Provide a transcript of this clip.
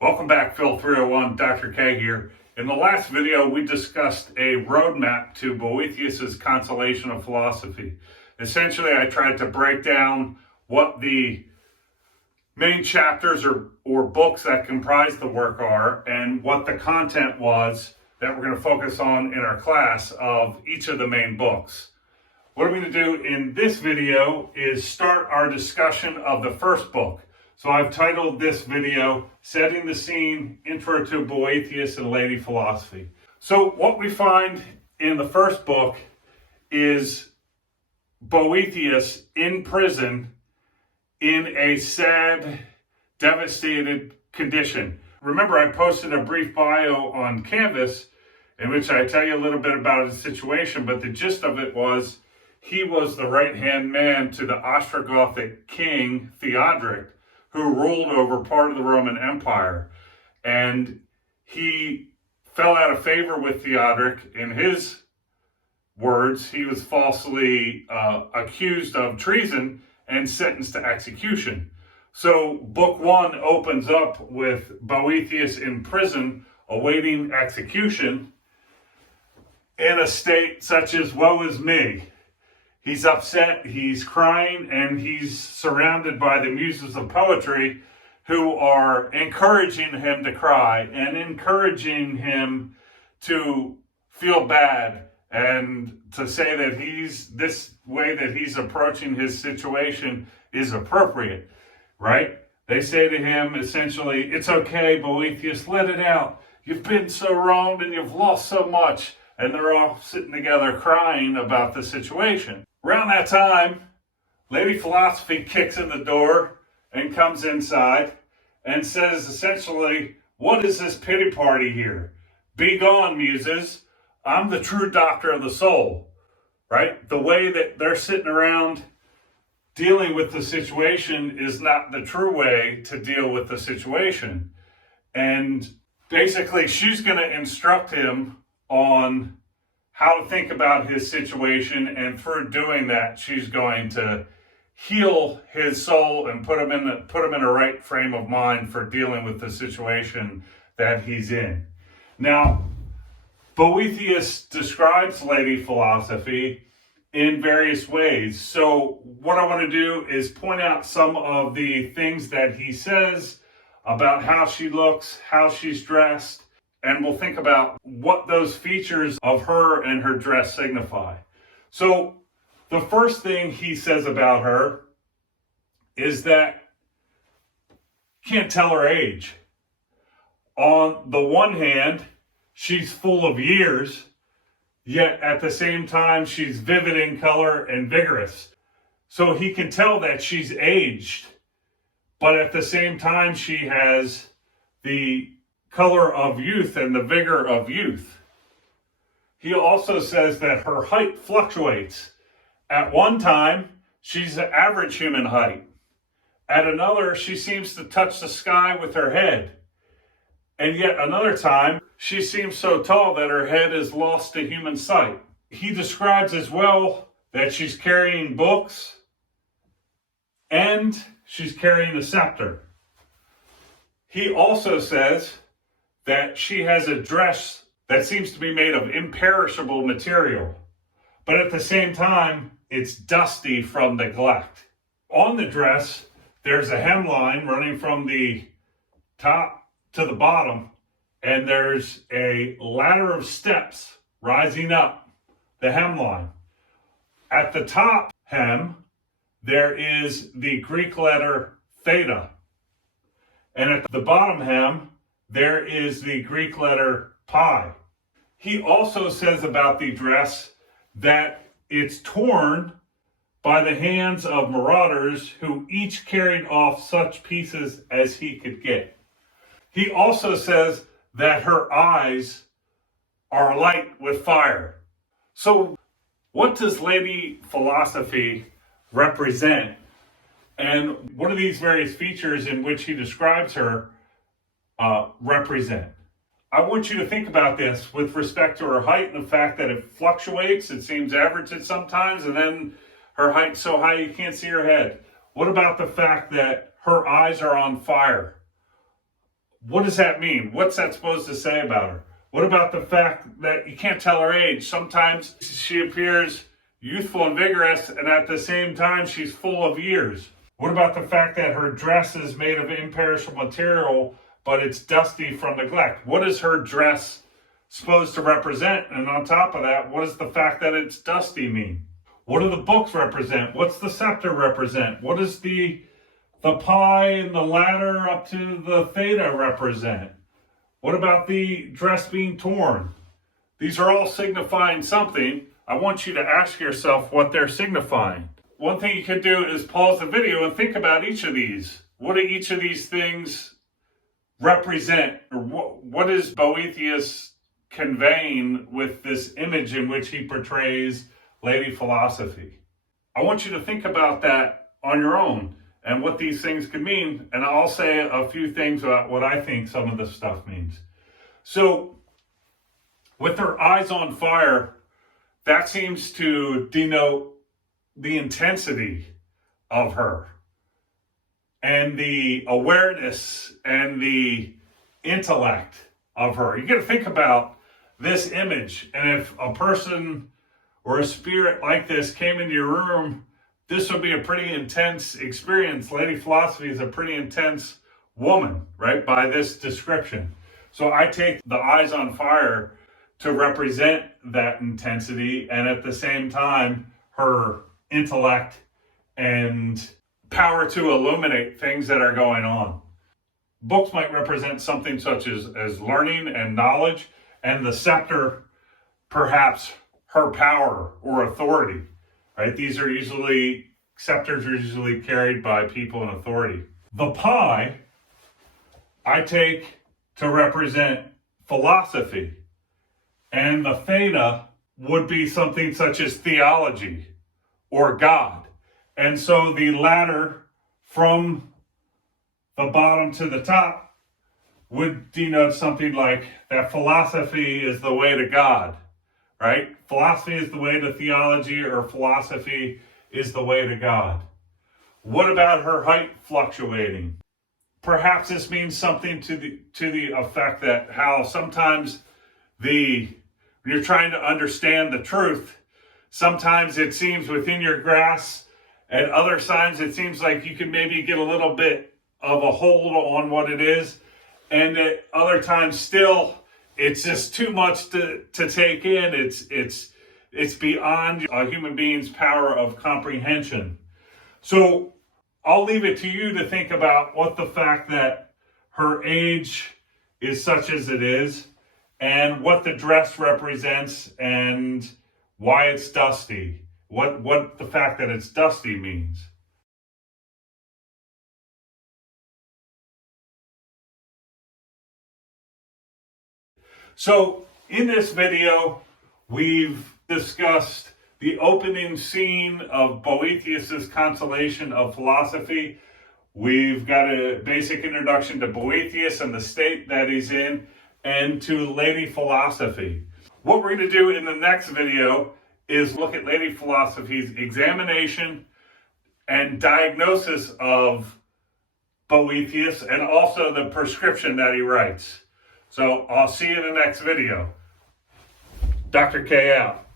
Welcome back, Phil 301, Dr. K here. In the last video, we discussed a roadmap to Boethius's Consolation of Philosophy. Essentially, I tried to break down what the main chapters or books that comprise the work are and what the content was that we're going to focus on in our class of each of the main books. What I'm going to do in this video is start our discussion of the first book. So I've titled this video, Setting the Scene, Intro to Boethius and Lady Philosophy. So what we find in the first book is Boethius in prison in a sad, devastated condition. Remember, I posted a brief bio on Canvas in which I tell you a little bit about his situation, but the gist of it was he was the right-hand man to the Ostrogothic king, Theodoric, who ruled over part of the Roman Empire. And he fell out of favor with Theodoric. In his words, he was falsely accused of treason and sentenced to execution. So book one opens up with Boethius in prison awaiting execution in a state such as, woe is me. He's upset, he's crying, and he's surrounded by the muses of poetry who are encouraging him to cry and encouraging him to feel bad and to say that this way that he's approaching his situation is appropriate, right? They say to him essentially, it's okay, Boethius, let it out. You've been so wronged and you've lost so much. And they're all sitting together crying about the situation. Around that time, Lady Philosophy kicks in the door and comes inside and says essentially, what is this pity party here? Be gone, muses. I'm the true doctor of the soul, right? The way that they're sitting around dealing with the situation is not the true way to deal with the situation. And basically, she's going to instruct him on how to think about his situation, and through doing that, she's going to heal his soul and put him in a right frame of mind for dealing with the situation that he's in. Now, Boethius describes Lady Philosophy in various ways. So what I want to do is point out some of the things that he says about how she looks, how she's dressed, and we'll think about what those features of her and her dress signify. So the first thing he says about her is that you can't tell her age. On the one hand, she's full of years, yet at the same time, she's vivid in color and vigorous. So he can tell that she's aged, but at the same time, she has the color of youth and the vigor of youth. He also says that her height fluctuates. At one time, she's the average human height. At another, she seems to touch the sky with her head. And yet another time, she seems so tall that her head is lost to human sight. He describes as well that she's carrying books and she's carrying a scepter. He also says that she has a dress that seems to be made of imperishable material, but at the same time, it's dusty from neglect. On the dress, there's a hemline running from the top to the bottom, and there's a ladder of steps rising up the hemline. At the top hem, there is the Greek letter theta, and at the bottom hem, there is the Greek letter pi. He also says about the dress that it's torn by the hands of marauders who each carried off such pieces as he could get. He also says that her eyes are alight with fire. So what does Lady Philosophy represent? And what do these various features in which he describes her represent? I want you to think about this with respect to her height and the fact that it fluctuates. It seems average at sometimes, and then her height's so high you can't see her head. What about the fact that her eyes are on fire? What does that mean? What's that supposed to say about her? What about the fact that you can't tell her age? Sometimes she appears youthful and vigorous, and at the same time, she's full of years. What about the fact that her dress is made of imperishable material, but it's dusty from neglect? What is her dress supposed to represent? And on top of that, what does the fact that it's dusty mean? What do the books represent? What's the scepter represent? What does the pie and the ladder up to the theta represent? What about the dress being torn? These are all signifying something. I want you to ask yourself what they're signifying. One thing you could do is pause the video and think about each of these. What do each of these things represent? Or what is Boethius conveying with this image in which he portrays Lady Philosophy? I want you to think about that on your own and what these things could mean. And I'll say a few things about what I think some of this stuff means. So, with her eyes on fire, that seems to denote the intensity of her and the awareness and the intellect of her. You got to think about this image. And if a person or a spirit like this came into your room, this would be a pretty intense experience. Lady Philosophy is a pretty intense woman, right? By this description. So I take the eyes on fire to represent that intensity, and at the same time, her intellect and power to illuminate things that are going on. Books might represent something such as learning and knowledge, and the scepter, perhaps her power or authority, right? Scepters are usually carried by people in authority. The pie, I take to represent philosophy. And the theta would be something such as theology or God. And so the ladder from the bottom to the top would denote something like that philosophy is the way to God, right? Philosophy is the way to theology, or philosophy is the way to God. What about her height fluctuating? Perhaps this means something to the effect that how sometimes when you're trying to understand the truth, sometimes it seems within your grasp, and other times it seems like you can maybe get a little bit of a hold on what it is, and at other times still it's just too much to take in. It's beyond a human being's power of comprehension. So I'll leave it to you to think about what the fact that her age is such as it is, and what the dress represents, and why it's dusty. What the fact that it's dusty means. So in this video, we've discussed the opening scene of Boethius's Consolation of Philosophy. We've got a basic introduction to Boethius and the state that he's in, and to Lady Philosophy. What we're going to do in the next video is look at Lady Philosophy's examination and diagnosis of Boethius, and also the prescription that he writes. So I'll see you in the next video. Dr. K out.